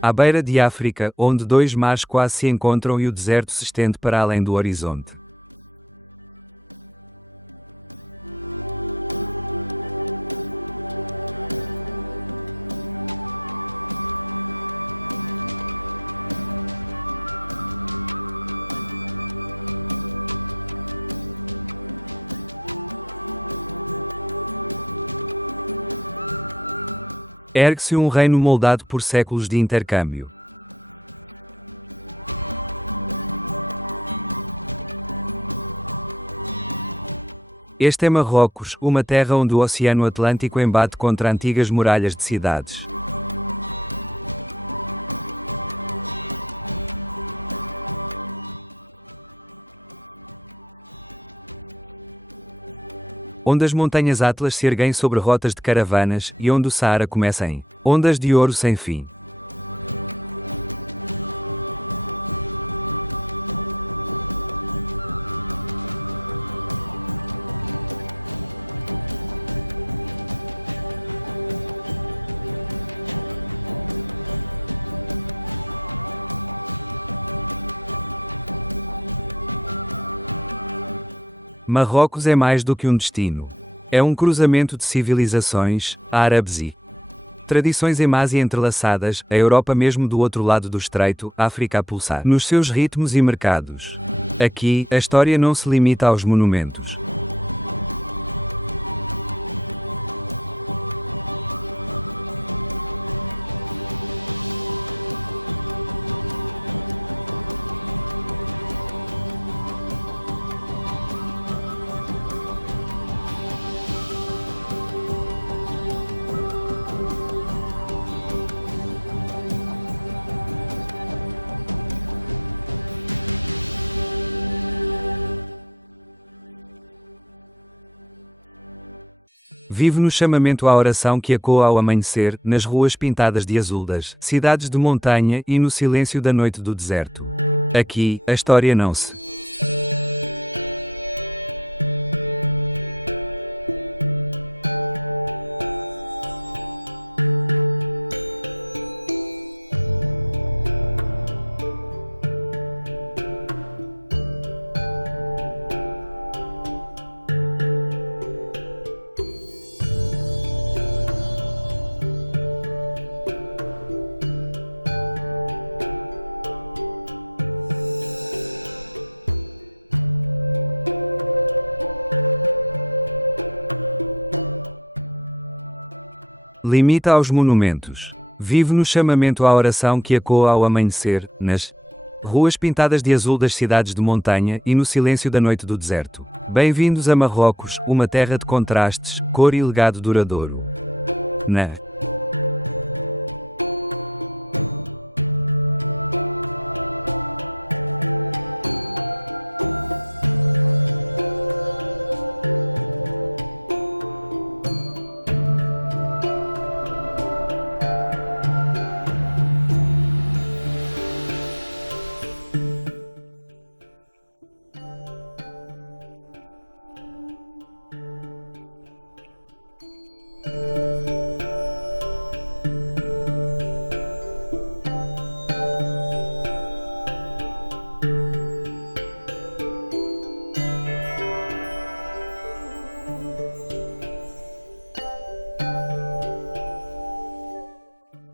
À beira de África, onde dois mares quase se encontram e o deserto se estende para além do horizonte. Ergue-se um reino moldado por séculos de intercâmbio. Este é Marrocos, uma terra onde o Oceano Atlântico embate contra antigas muralhas de cidades. Onde as montanhas Atlas se erguem sobre rotas de caravanas e onde o Saara começa em ondas de ouro sem fim. Marrocos é mais do que um destino. É um cruzamento de civilizações, árabes e tradições em Ásia entrelaçadas, a Europa mesmo do outro lado do estreito, África a pulsar nos seus ritmos e mercados. Aqui, a história não se limita aos monumentos. Vive no chamamento à oração que ecoa ao amanhecer, nas ruas pintadas de azul das cidades de montanha e no silêncio da noite do deserto. Aqui, a história não se limita aos monumentos. Vive no chamamento à oração que ecoa ao amanhecer, nas ruas pintadas de azul das cidades de montanha e no silêncio da noite do deserto. Bem-vindos a Marrocos, uma terra de contrastes, cor e legado duradouro.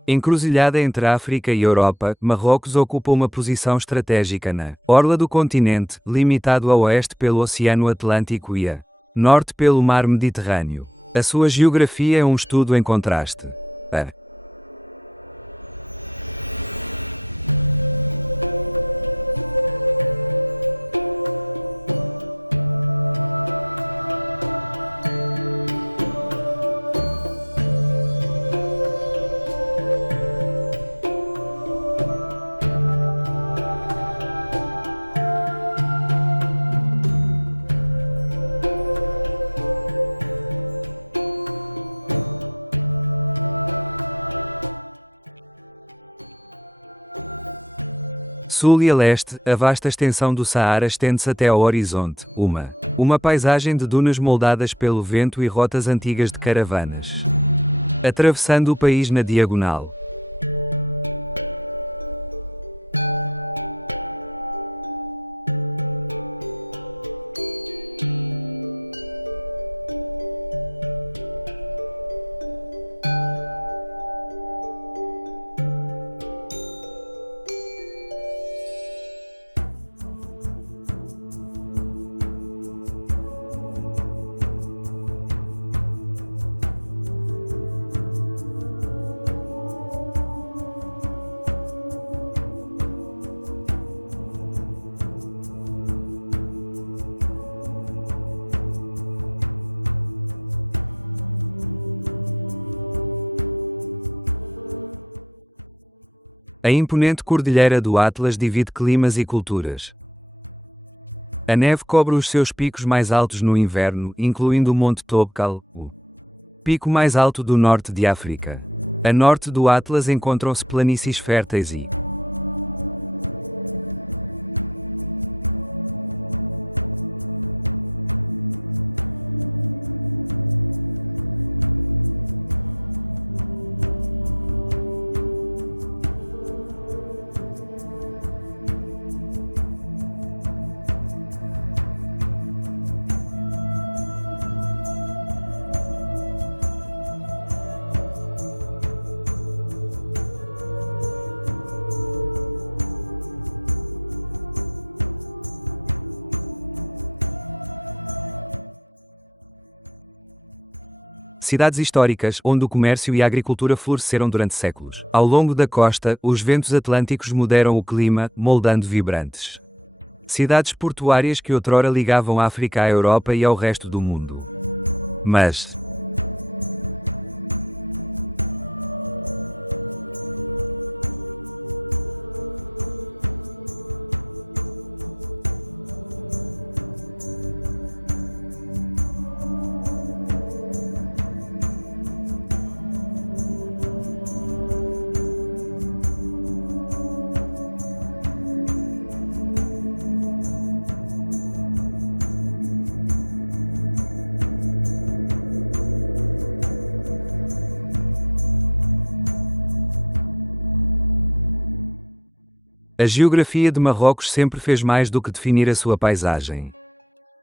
Encruzilhada entre África e Europa, Marrocos ocupa uma posição estratégica na orla do continente, limitado a oeste pelo Oceano Atlântico e a norte pelo Mar Mediterrâneo. A sua geografia é um estudo em contraste. Sul e a leste, a vasta extensão do Saara estende-se até ao horizonte, uma paisagem de dunas moldadas pelo vento e rotas antigas de caravanas. Atravessando o país na diagonal. A imponente Cordilheira do Atlas divide climas e culturas. A neve cobre os seus picos mais altos no inverno, incluindo o Monte Topkal, o pico mais alto do norte de África. A norte do Atlas encontram-se planícies férteis e cidades históricas, onde o comércio e a agricultura floresceram durante séculos. Ao longo da costa, os ventos atlânticos mudaram o clima, moldando vibrantes cidades portuárias que outrora ligavam a África à Europa e ao resto do mundo. Mas a geografia de Marrocos sempre fez mais do que definir a sua paisagem.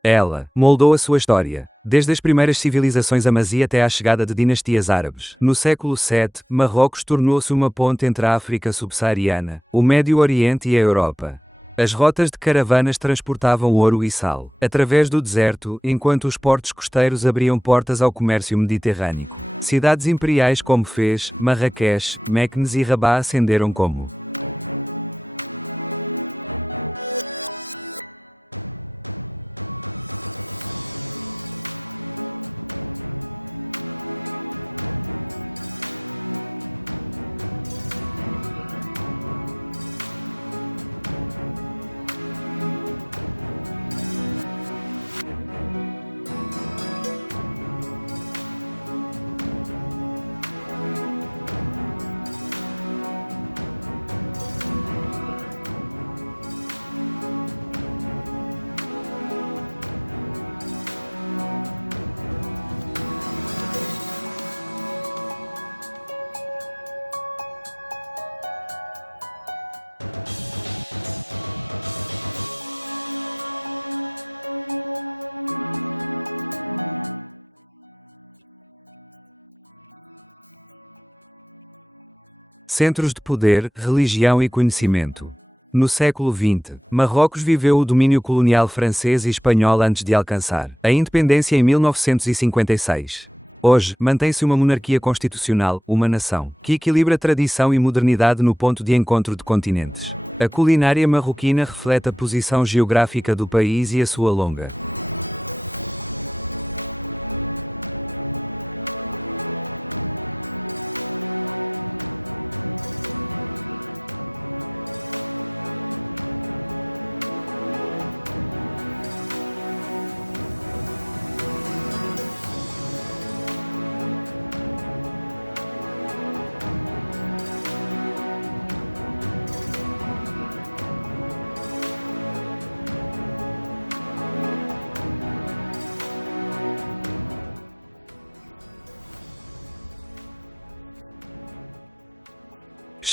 Ela moldou a sua história, desde as primeiras civilizações amazigh até à chegada de dinastias árabes. No século VII, Marrocos tornou-se uma ponte entre a África subsaariana, o Médio Oriente e a Europa. As rotas de caravanas transportavam ouro e sal através do deserto, enquanto os portos costeiros abriam portas ao comércio mediterrâneo. Cidades imperiais como Fez, Marrakech, Meknes e Rabat ascenderam como centros de poder, religião e conhecimento. No século XX, Marrocos viveu o domínio colonial francês e espanhol antes de alcançar a independência em 1956. Hoje, mantém-se uma monarquia constitucional, uma nação, que equilibra tradição e modernidade no ponto de encontro de continentes. A culinária marroquina reflete a posição geográfica do país e a sua longa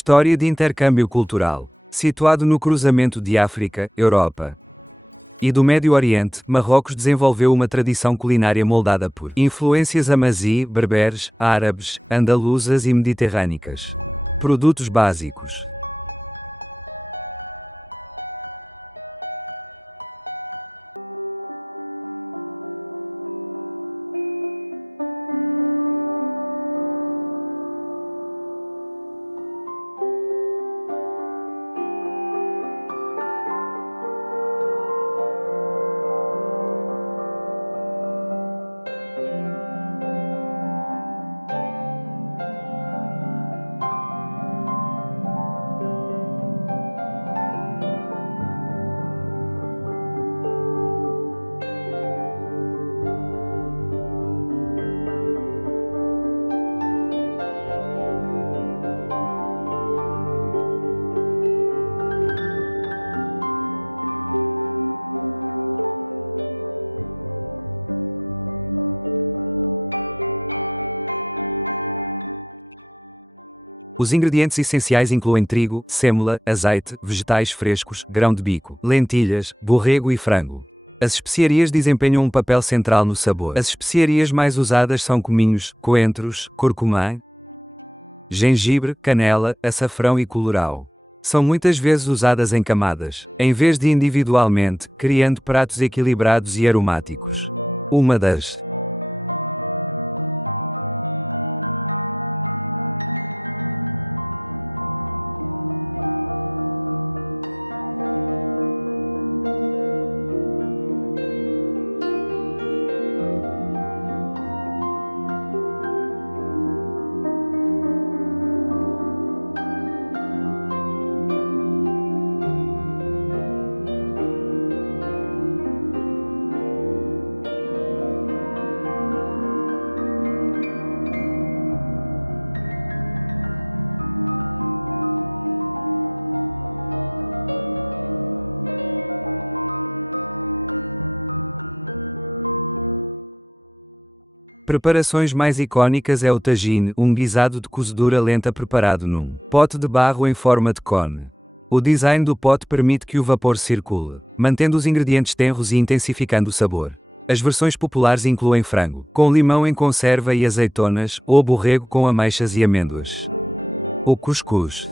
história de intercâmbio cultural. Situado no cruzamento de África, Europa e do Médio Oriente, Marrocos desenvolveu uma tradição culinária moldada por influências amazigh, berberes, árabes, andaluzas e mediterrânicas. Produtos básicos. Os ingredientes essenciais incluem trigo, sêmola, azeite, vegetais frescos, grão de bico, lentilhas, borrego e frango. As especiarias desempenham um papel central no sabor. As especiarias mais usadas são cominhos, coentros, curcumã, gengibre, canela, açafrão e colorau. São muitas vezes usadas em camadas, em vez de individualmente, criando pratos equilibrados e aromáticos. Uma das preparações mais icônicas é o tagine, um guisado de cozedura lenta preparado num pote de barro em forma de cone. O design do pote permite que o vapor circule, mantendo os ingredientes tenros e intensificando o sabor. As versões populares incluem frango, com limão em conserva e azeitonas, ou borrego com ameixas e amêndoas. O cuscuz.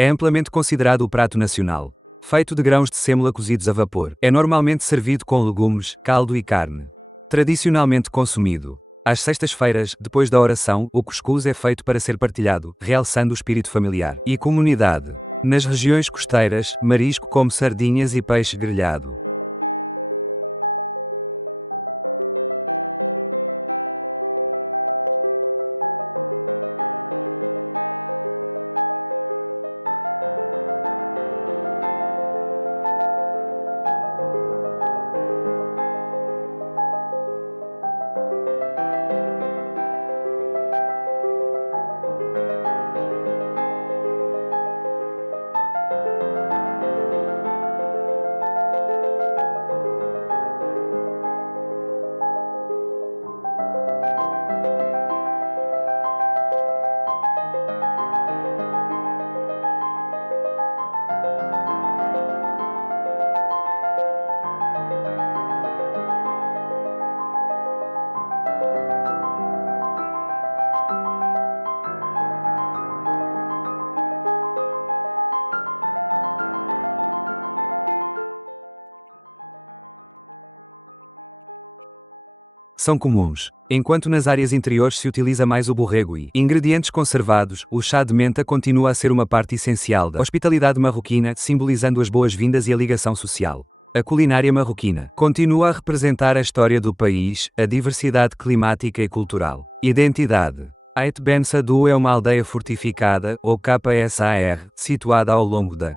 É amplamente considerado o prato nacional. Feito de grãos de sêmola cozidos a vapor, é normalmente servido com legumes, caldo e carne. Tradicionalmente consumido às sextas-feiras, depois da oração, o cuscuz é feito para ser partilhado, realçando o espírito familiar e comunidade. Nas regiões costeiras, marisco como sardinhas e peixe grelhado. São comuns, enquanto nas áreas interiores se utiliza mais o borrego e ingredientes conservados. O chá de menta continua a ser uma parte essencial da hospitalidade marroquina, simbolizando as boas-vindas e a ligação social. A culinária marroquina continua a representar a história do país, a diversidade climática e cultural. Identidade. Ait Ben Saddou é uma aldeia fortificada, ou KSAR, situada ao longo da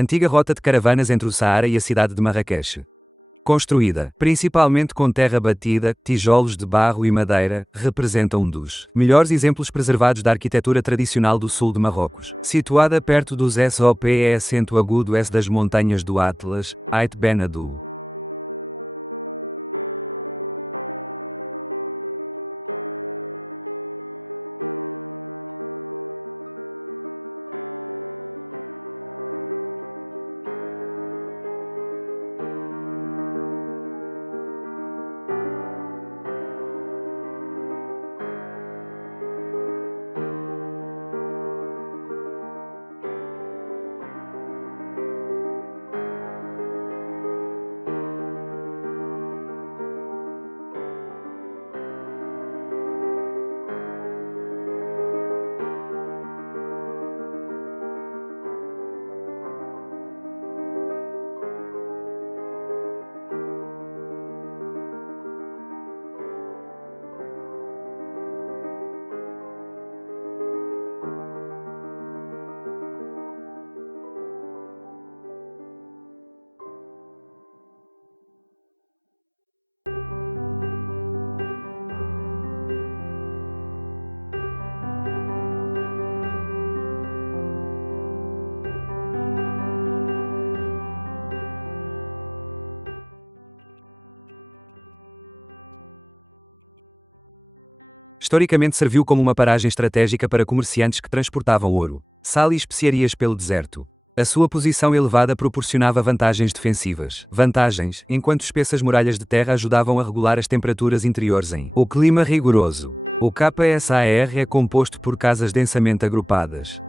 antiga rota de caravanas entre o Saara e a cidade de Marrakech. Construída principalmente com terra batida, tijolos de barro e madeira, representa um dos melhores exemplos preservados da arquitetura tradicional do sul de Marrocos. Situada perto dos SOPE acento agudo S das montanhas do Atlas, Ait Ben Saddou. Historicamente serviu como uma paragem estratégica para comerciantes que transportavam ouro, sal e especiarias pelo deserto. A sua posição elevada proporcionava vantagens defensivas. Vantagens, enquanto espessas muralhas de terra ajudavam a regular as temperaturas interiores em o clima rigoroso. O KSAR é composto por casas densamente agrupadas.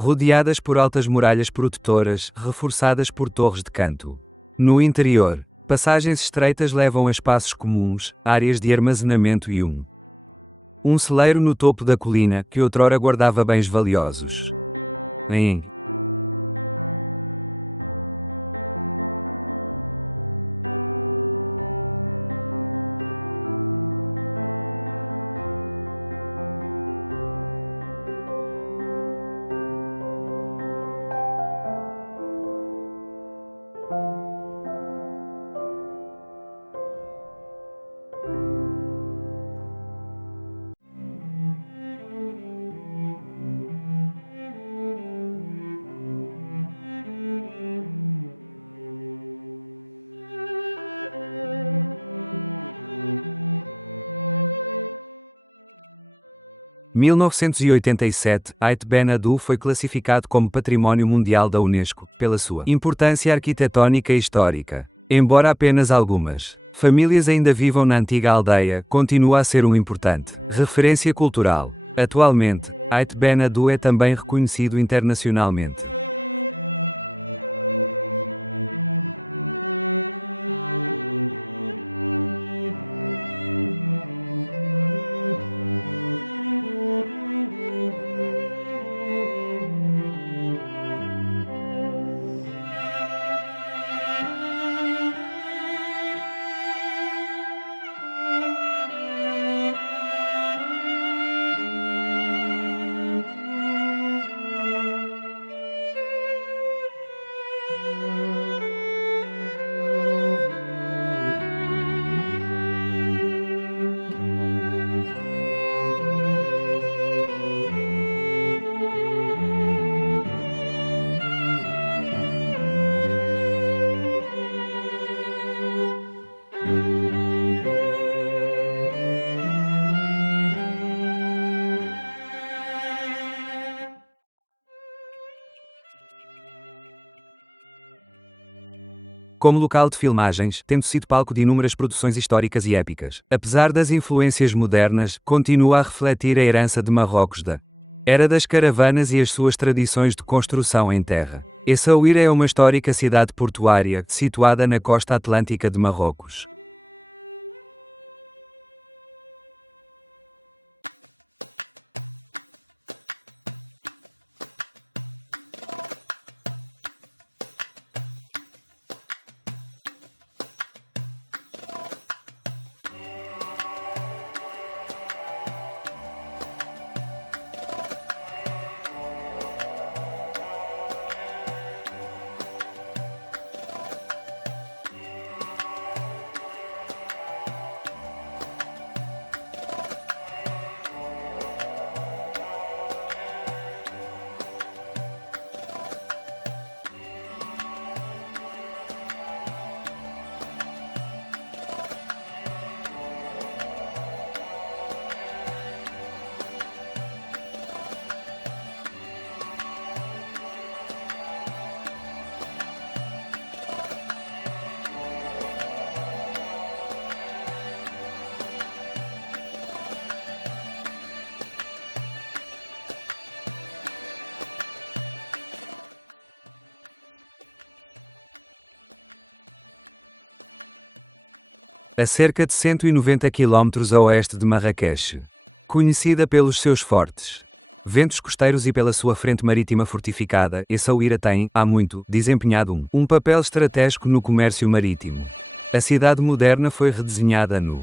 Rodeadas por altas muralhas protetoras, reforçadas por torres de canto. No interior, passagens estreitas levam a espaços comuns, áreas de armazenamento e um celeiro no topo da colina que outrora guardava bens valiosos. Em em 1987, Ait Ben Haddou foi classificado como Património Mundial da Unesco, pela sua importância arquitetónica e histórica. Embora apenas algumas famílias ainda vivam na antiga aldeia, continua a ser uma importante referência cultural. Atualmente, Ait Ben Haddou é também reconhecido internacionalmente. Como local de filmagens, tendo sido palco de inúmeras produções históricas e épicas. Apesar das influências modernas, continua a refletir a herança de Marrocos da era das caravanas e as suas tradições de construção em terra. Essaouira é uma histórica cidade portuária, situada na costa atlântica de Marrocos. a cerca de 190 km a oeste de Marrakech. Conhecida pelos seus fortes ventos costeiros e pela sua frente marítima fortificada, Essaouira tem, há muito, desempenhado um papel estratégico no comércio marítimo. A cidade moderna foi redesenhada no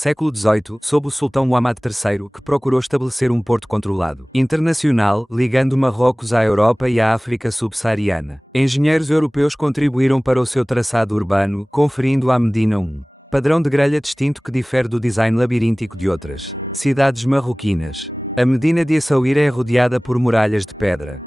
século XVIII, sob o sultão Muhammad III, que procurou estabelecer um porto controlado, internacional, ligando Marrocos à Europa e à África subsaariana. Engenheiros europeus contribuíram para o seu traçado urbano, conferindo à Medina um padrão de grelha distinto que difere do design labiríntico de outras cidades marroquinas. A Medina de Essaouira é rodeada por muralhas de pedra.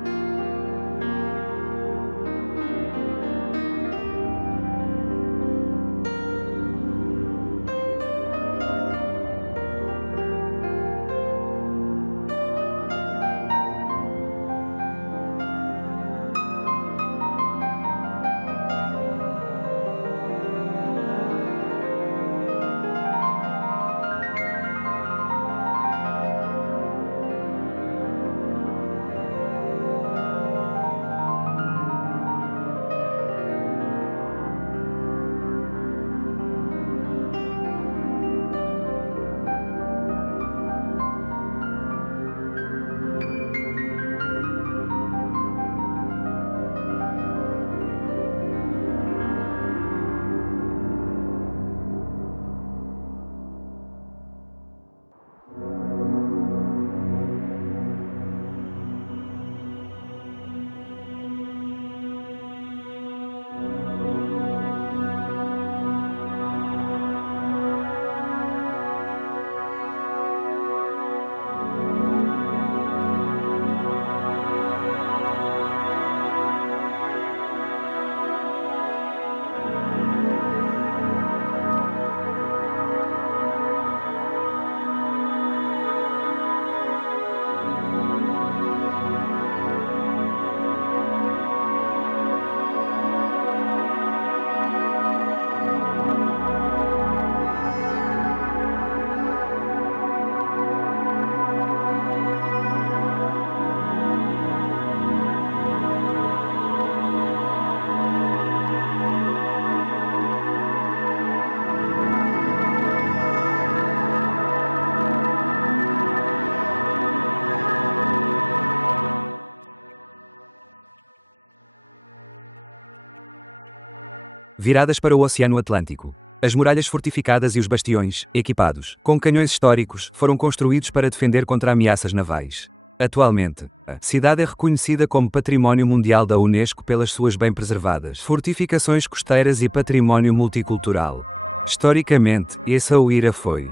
Viradas para o Oceano Atlântico. As muralhas fortificadas e os bastiões, equipados com canhões históricos, foram construídos para defender contra ameaças navais. Atualmente, a cidade é reconhecida como Património Mundial da Unesco pelas suas bem preservadas fortificações costeiras e património multicultural. Historicamente, Essaouira foi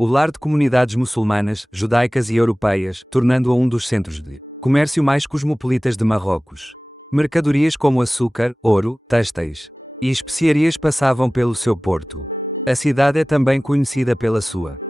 o lar de comunidades muçulmanas, judaicas e europeias, tornando-a um dos centros de comércio mais cosmopolitas de Marrocos. Mercadorias como açúcar, ouro, têxteis e especiarias passavam pelo seu porto. A cidade é também conhecida pela sua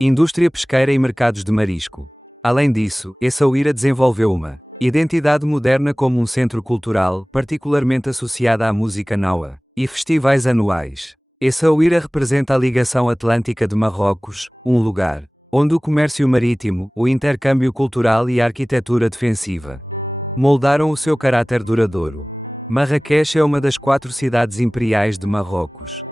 indústria pesqueira e mercados de marisco. Além disso, Essaouira desenvolveu uma identidade moderna como um centro cultural, particularmente associada à música naua e festivais anuais. Essaouira representa a ligação atlântica de Marrocos, um lugar onde o comércio marítimo, o intercâmbio cultural e a arquitetura defensiva moldaram o seu caráter duradouro. Marrakech é uma das 4 cidades imperiais de Marrocos.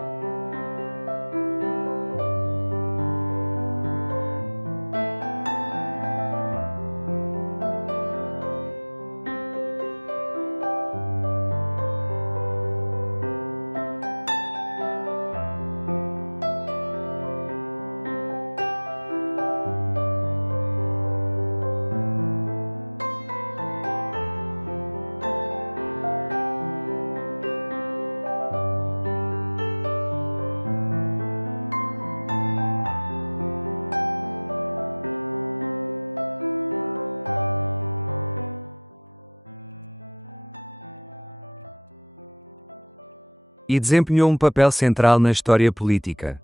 E desempenhou um papel central na história política,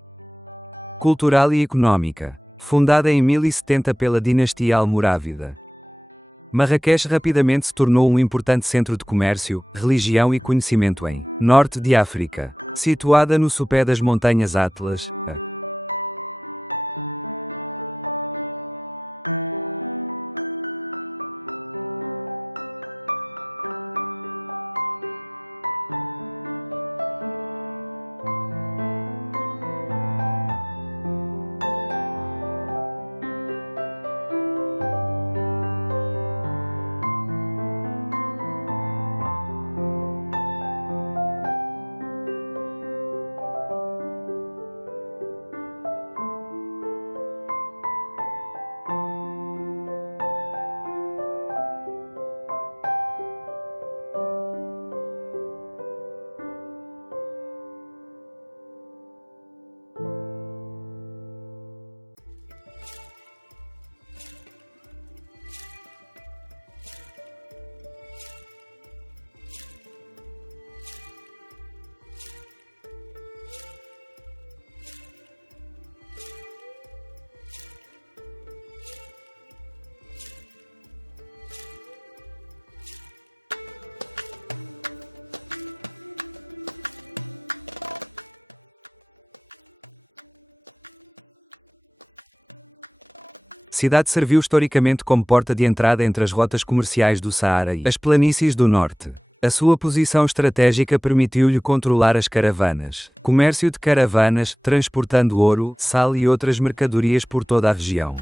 cultural e económica. Fundada em 1070 pela dinastia almorávida, Marrakech rapidamente se tornou um importante centro de comércio, religião e conhecimento em norte de África. Situada no sopé das montanhas Atlas, Cidade serviu historicamente como porta de entrada entre as rotas comerciais do Saara e as planícies do norte. A sua posição estratégica permitiu-lhe controlar as caravanas, comércio de caravanas, transportando ouro, sal e outras mercadorias por toda a região.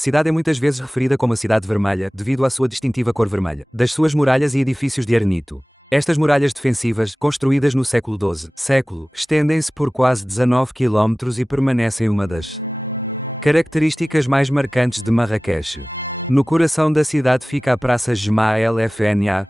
Cidade é muitas vezes referida como a Cidade Vermelha, devido à sua distintiva cor vermelha, das suas muralhas e edifícios de arenito. Estas muralhas defensivas, construídas no século XII, estendem-se por quase 19 km e permanecem uma das características mais marcantes de Marrakech. No coração da cidade fica a Praça Jema El Fna.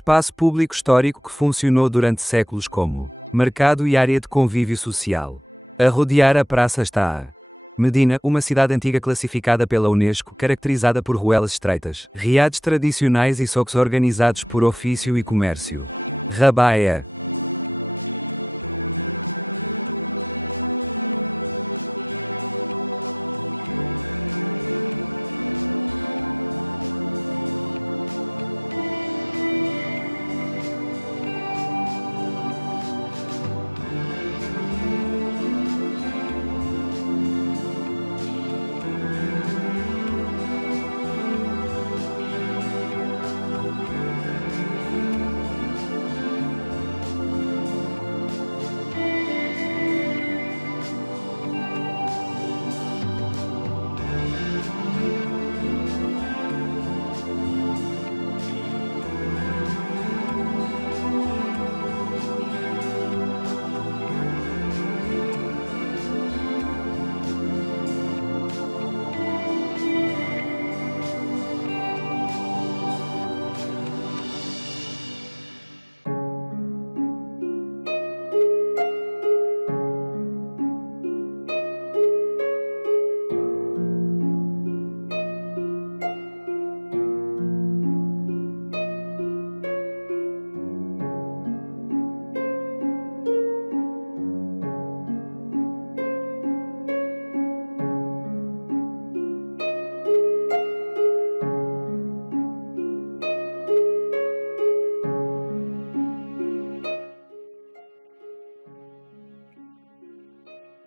Espaço público histórico que funcionou durante séculos como mercado e área de convívio social. A rodear a praça está a Medina, uma cidade antiga classificada pela Unesco, caracterizada por ruelas estreitas, riados tradicionais e soques organizados por ofício e comércio. Rabaia.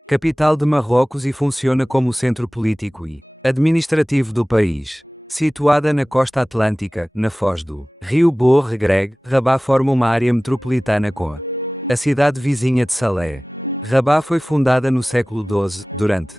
Capital de Marrocos e funciona como centro político e administrativo do país. Situada na costa atlântica, na foz do rio Boa-Regreg, Rabat forma uma área metropolitana com a cidade vizinha de Salé. Rabat foi fundada no século XII, durante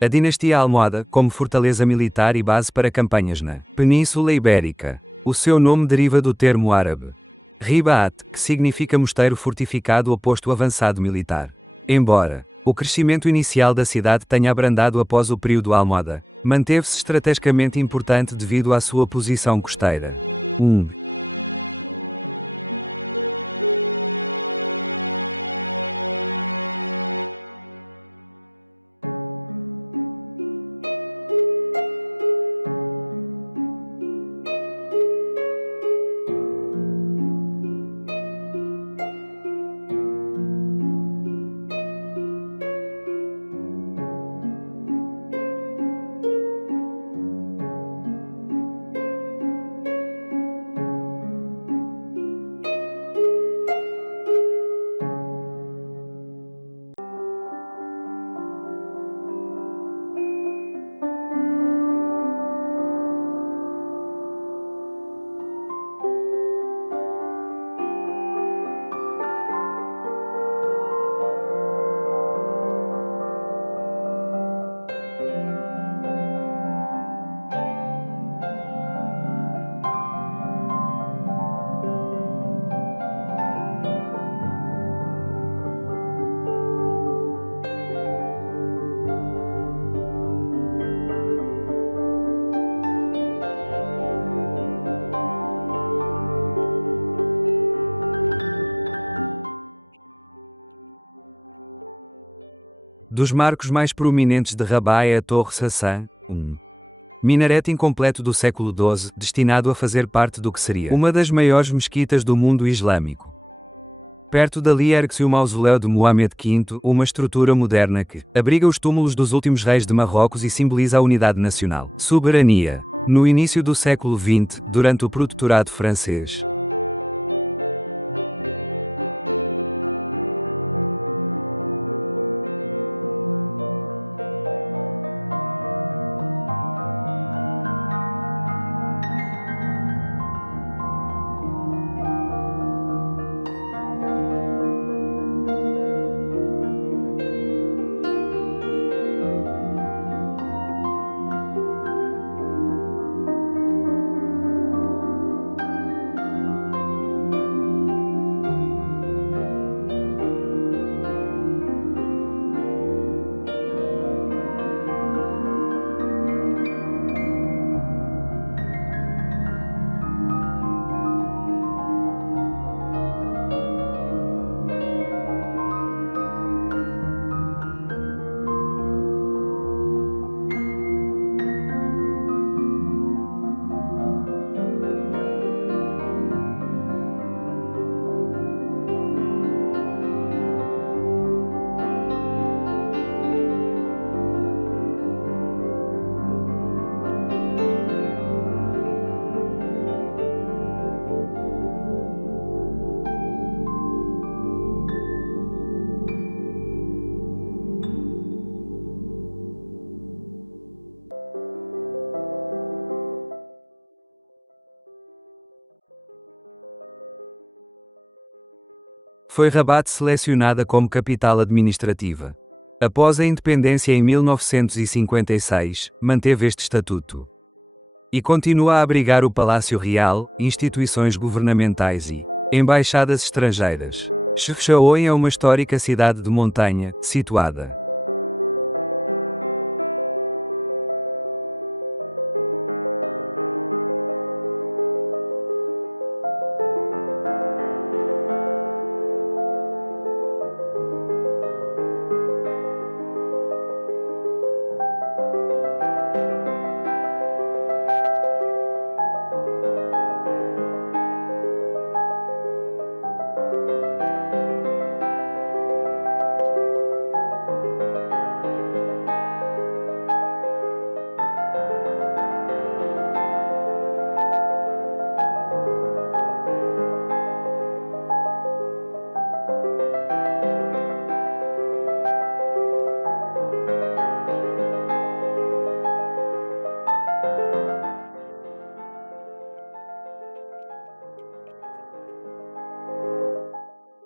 a dinastia Almohada, como fortaleza militar e base para campanhas na Península Ibérica. O seu nome deriva do termo árabe Ribaat, que significa mosteiro fortificado ou posto avançado militar. Embora o crescimento inicial da cidade tenha abrandado após o período Almohada, manteve-se estrategicamente importante devido à sua posição costeira. 1. Dos marcos mais prominentes de Rabat é a Torre Sassan, um minarete incompleto do século XII, destinado a fazer parte do que seria uma das maiores mesquitas do mundo islâmico. Perto dali ergue-se o mausoléu de Mohamed V, uma estrutura moderna que abriga os túmulos dos últimos reis de Marrocos e simboliza a unidade nacional. Soberania. No início do século XX, durante o protetorado francês, Foi Rabat selecionada como capital administrativa. Após a independência em 1956, manteve este estatuto. E continua a abrigar o Palácio Real, instituições governamentais e embaixadas estrangeiras. Chefchaouen é uma histórica cidade de montanha, situada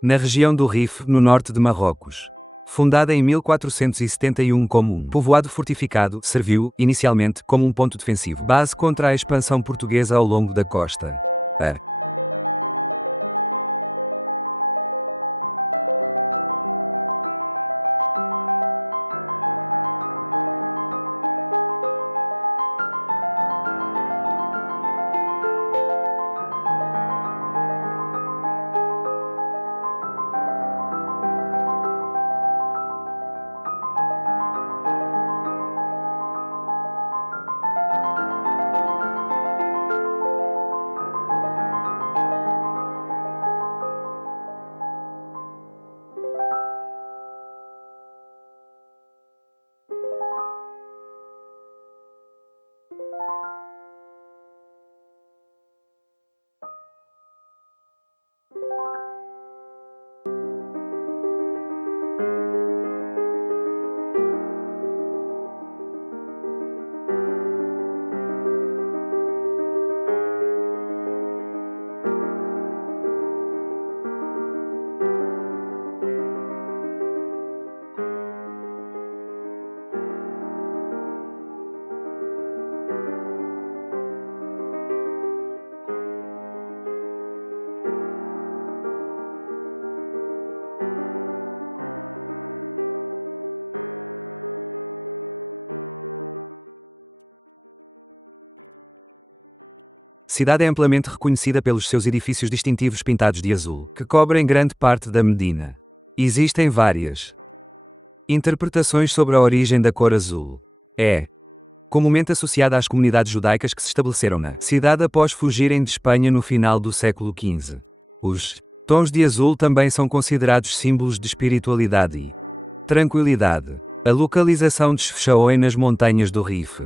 na região do Rif, no norte de Marrocos. Fundada em 1471 como um povoado fortificado, serviu, inicialmente, como um ponto defensivo, base contra a expansão portuguesa ao longo da costa. Cidade é amplamente reconhecida pelos seus edifícios distintivos pintados de azul, que cobrem grande parte da Medina. Existem várias interpretações sobre a origem da cor azul. É comumente associada às comunidades judaicas que se estabeleceram na cidade após fugirem de Espanha no final do século XV. Os tons de azul também são considerados símbolos de espiritualidade e tranquilidade. A localização de Chefchaouen nas montanhas do Rif.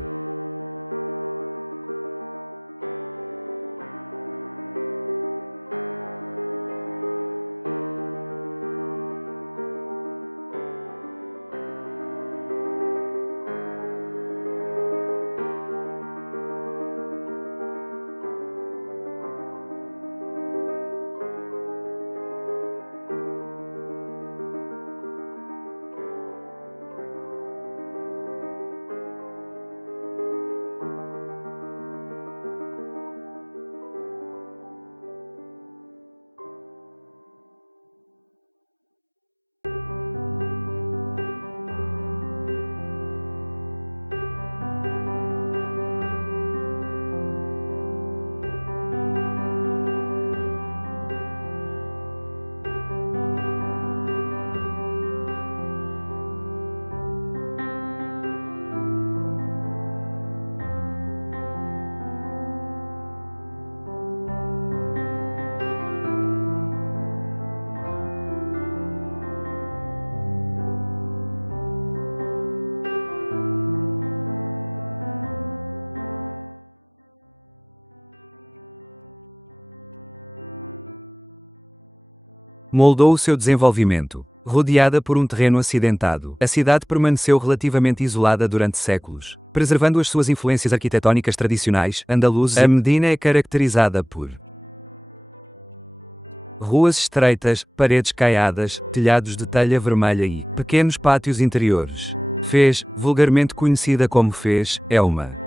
Moldou o seu desenvolvimento. Rodeada por um terreno acidentado, a cidade permaneceu relativamente isolada durante séculos, preservando as suas influências arquitetónicas tradicionais andaluzes. A Medina é caracterizada por Ruas estreitas, paredes caiadas, telhados de telha vermelha e pequenos pátios interiores. Fez, vulgarmente conhecida como Fez, é uma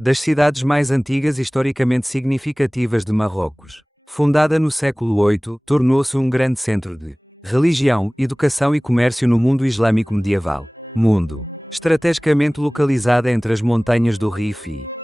das cidades mais antigas e historicamente significativas de Marrocos. Fundada no século VIII, tornou-se um grande centro de religião, educação e comércio no mundo islâmico medieval. Mundo. Estrategicamente localizada entre as montanhas do Rif e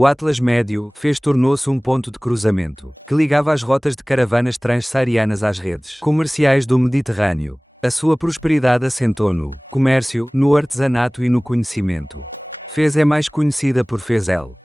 o Atlas Médio, Fez tornou-se um ponto de cruzamento, que ligava as rotas de caravanas transsaarianas às redes comerciais do Mediterrâneo. A sua prosperidade assentou no comércio, no artesanato e no conhecimento. Fez é mais conhecida por Fezel.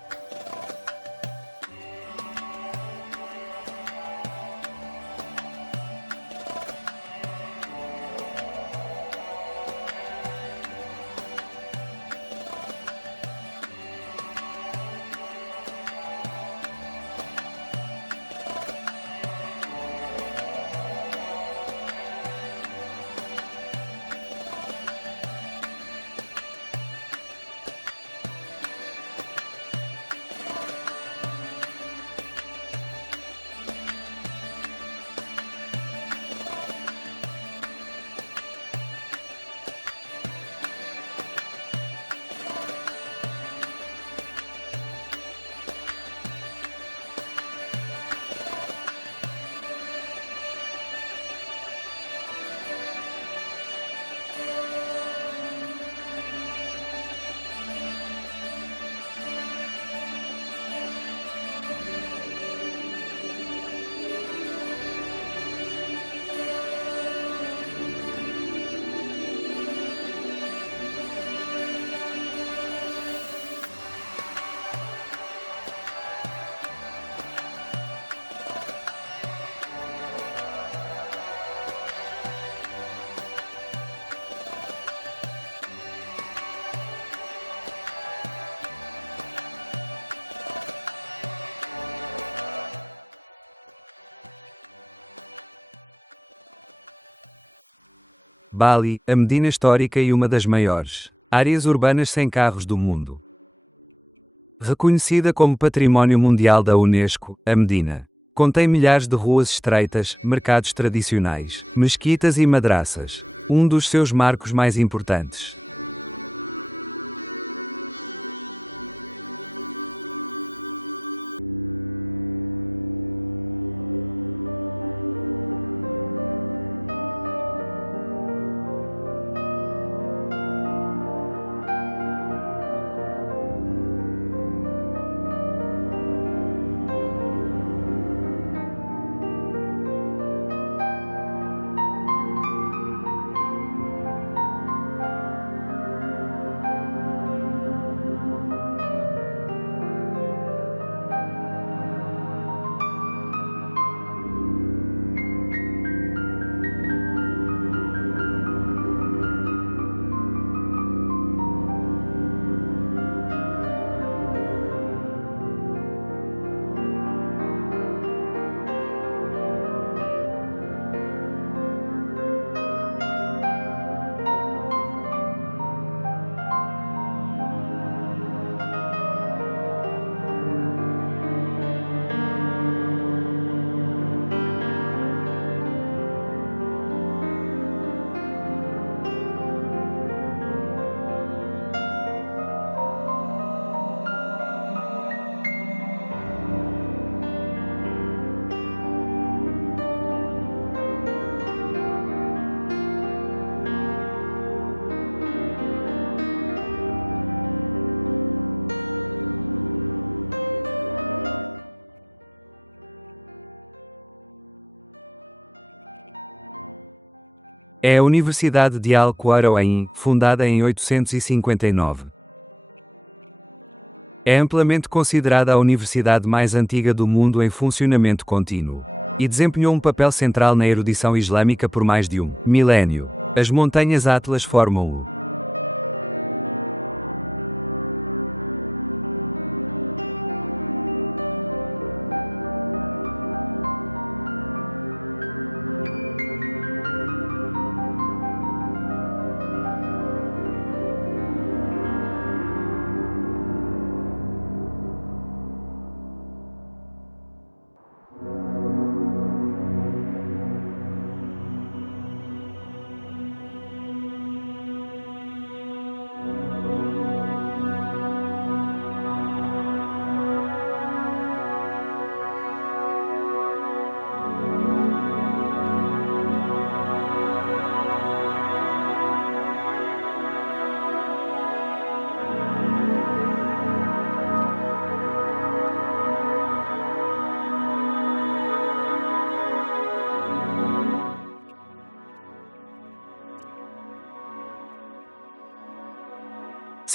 Bali, a Medina histórica e uma das maiores áreas urbanas sem carros do mundo. Reconhecida como Património Mundial da Unesco, a Medina contém milhares de ruas estreitas, mercados tradicionais, mesquitas e madraças, um dos seus marcos mais importantes. É a Universidade de Al-Qarawiyyin, fundada em 859. É amplamente considerada a universidade mais antiga do mundo em funcionamento contínuo e desempenhou um papel central na erudição islâmica por mais de um milénio. As montanhas Atlas formam o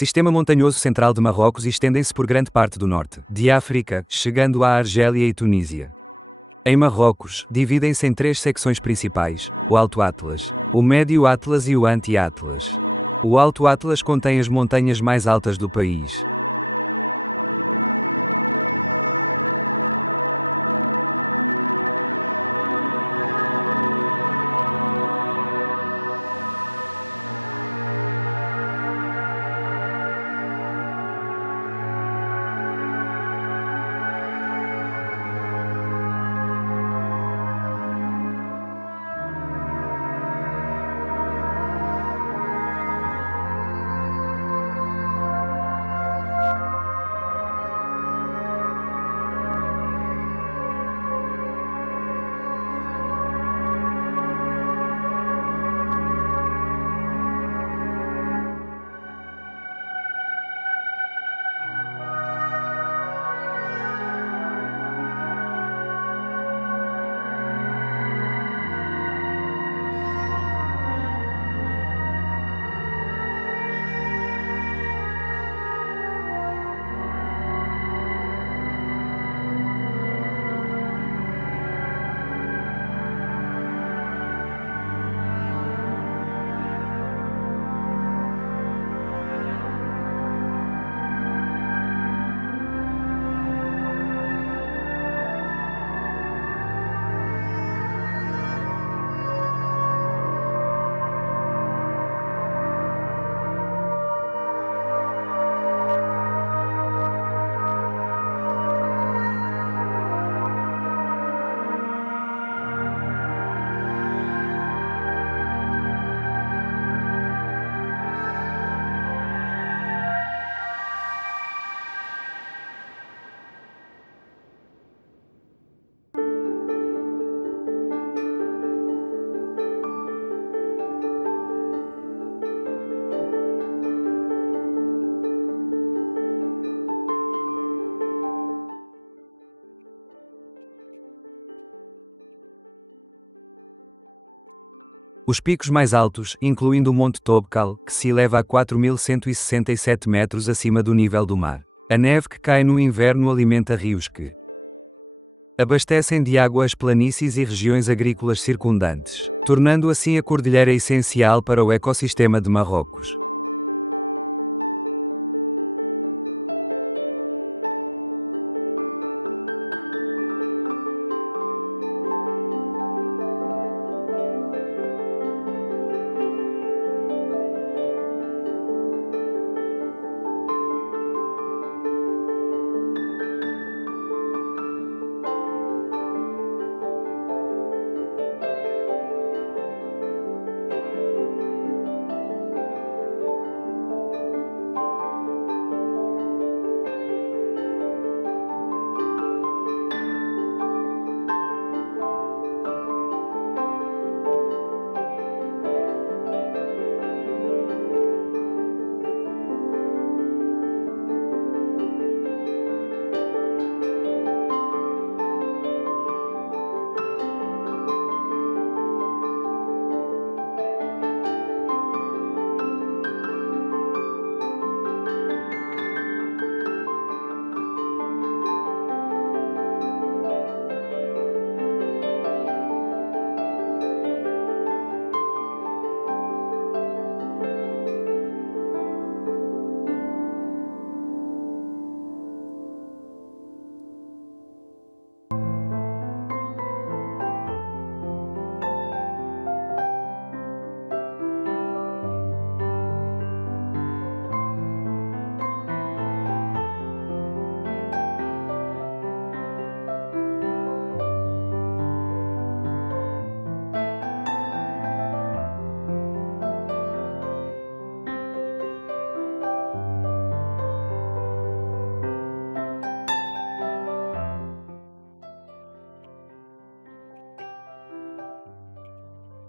Sistema montanhoso central de Marrocos estendem-se por grande parte do norte de África, chegando à Argélia e Tunísia. Em Marrocos, dividem-se em três secções principais: o Alto Atlas, o Médio Atlas e o Anti-Atlas. O Alto Atlas contém as montanhas mais altas do país. Os picos mais altos, incluindo o Monte Tobkal, que se eleva a 4.167 metros acima do nível do mar. A neve que cai no inverno alimenta rios que abastecem de água as planícies e regiões agrícolas circundantes, tornando assim a cordilheira essencial para o ecossistema de Marrocos.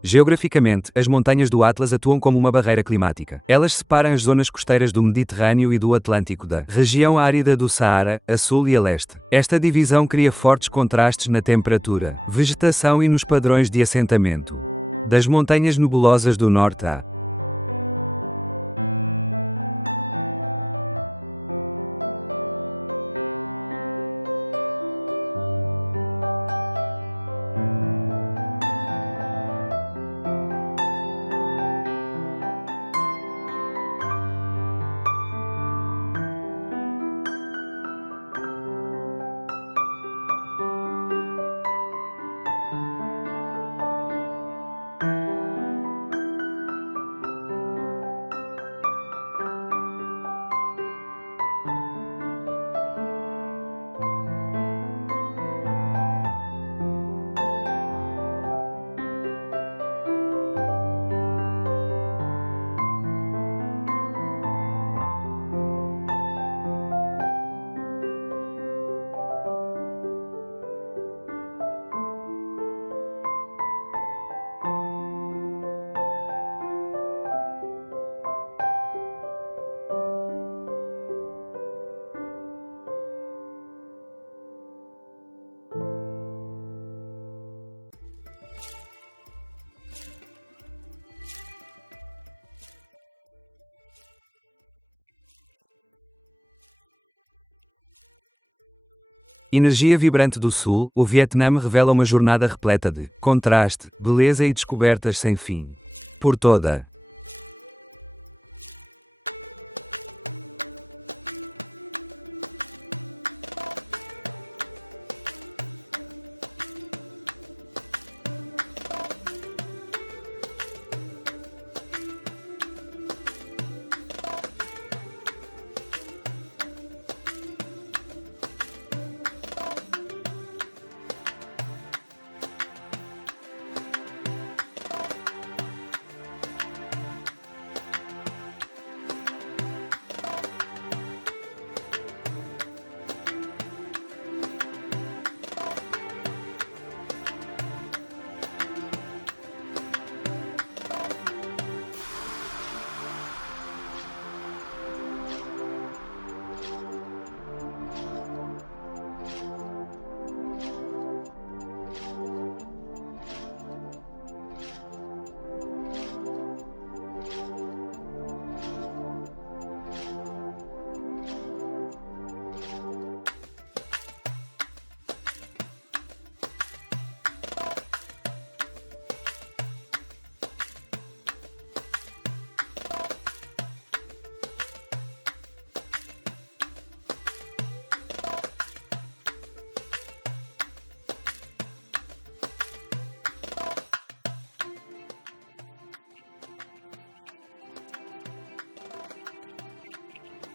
Geograficamente, as montanhas do Atlas atuam como uma barreira climática. Elas separam as zonas costeiras do Mediterrâneo e do Atlântico da região árida do Saara, a sul e a leste. Esta divisão cria fortes contrastes na temperatura, vegetação e nos padrões de assentamento. Das montanhas nebulosas do norte a Energia vibrante do Sul, o Vietnã revela uma jornada repleta de contraste, beleza e descobertas sem fim. Por toda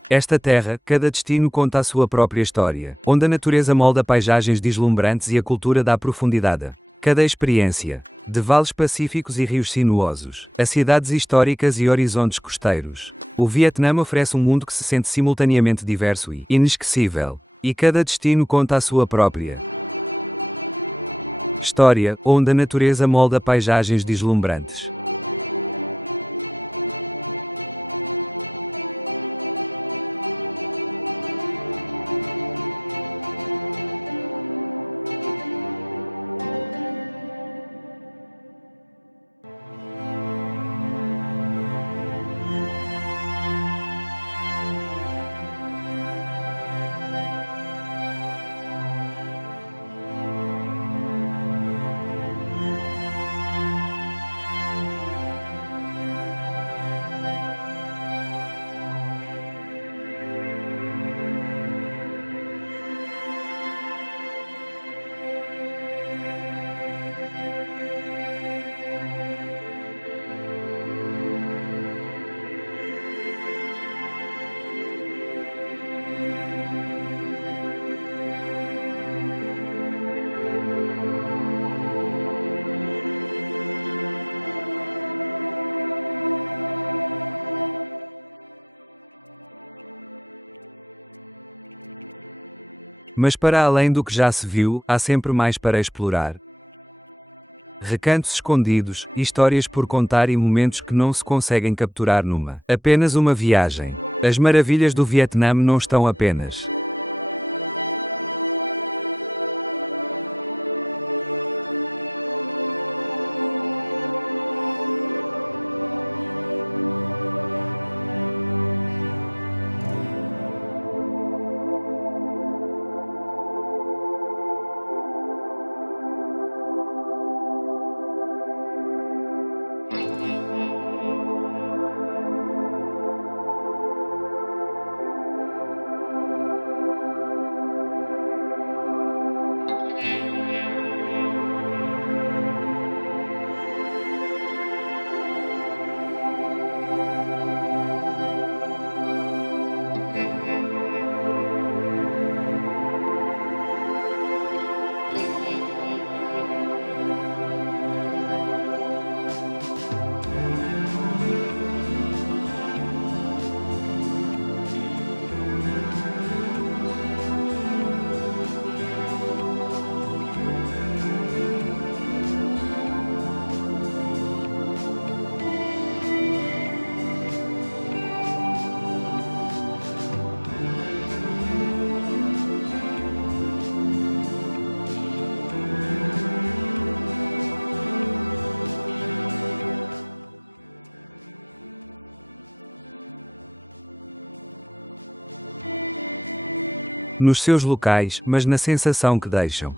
Esta terra, cada destino conta a sua própria história, onde a natureza molda paisagens deslumbrantes e a cultura dá profundidade. Cada experiência, de vales pacíficos e rios sinuosos, a cidades históricas e horizontes costeiros. O Vietnã oferece um mundo que se sente simultaneamente diverso e inesquecível, e cada destino conta a sua própria história, onde a natureza molda paisagens deslumbrantes. Mas para além do que já se viu, há sempre mais para explorar. Recantos escondidos, histórias por contar e momentos que não se conseguem capturar numa apenas uma viagem. As maravilhas do Vietnã não estão apenas nos seus locais, mas na sensação que deixam.